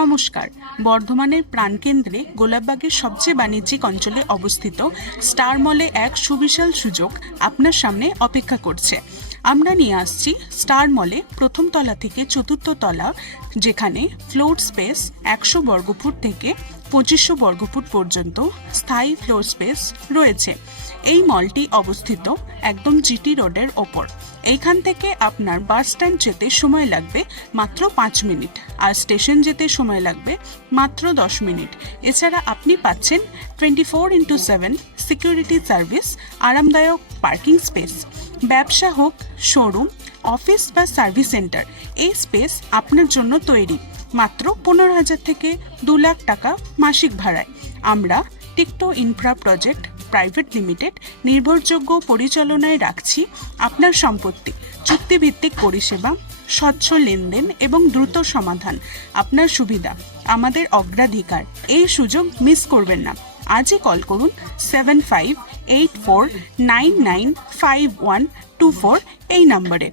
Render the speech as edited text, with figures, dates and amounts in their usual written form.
নমস্কার। বর্ধমানের প্রাণকেন্দ্রে গোলাপবাগের সবচেয়ে বাণিজ্যিক অঞ্চলে অবস্থিত স্টার মলে এক সুবিশাল সুযোগ আপনার সামনে অপেক্ষা করছে। আমরা নিয়ে আসছি স্টার মলে প্রথম তলা থেকে চতুর্থ তলা, যেখানে ফ্লোর স্পেস 100 বর্গফুট থেকে 2500 বর্গফুট পর্যন্ত স্থায়ী ফ্লোর স্পেস রয়েছে। এই মলটি অবস্থিত একদম জিটি রোডের ওপর। এইখান থেকে আপনার বাস স্ট্যান্ড যেতে সময় লাগবে মাত্র 5 মিনিট, আর স্টেশন যেতে সময় লাগবে মাত্র 10 মিনিট। এছাড়া আপনি পাচ্ছেন 24x7 সিকিউরিটি সার্ভিস, আরামদায়ক পার্কিং স্পেস। ব্যবসা হোক, শোরুম, অফিস বা সার্ভিস সেন্টার, এই স্পেস আপনার জন্য তৈরি মাত্র 15,000 থেকে 2 লাখ টাকা মাসিক ভাড়ায়। আমরা টিকটো ইনফ্রা প্রজেক্ট প্রাইভেট লিমিটেড নির্ভরযোগ্য পরিচালনায় রাখছি আপনার সম্পত্তি। চুক্তিভিত্তিক পরিষেবা, স্বচ্ছ লেনদেন এবং দ্রুত সমাধান আপনার সুবিধা, আমাদের অগ্রাধিকার। এই সুযোগ মিস করবেন না। আজই কল করুন 7584995124 এই নম্বরে।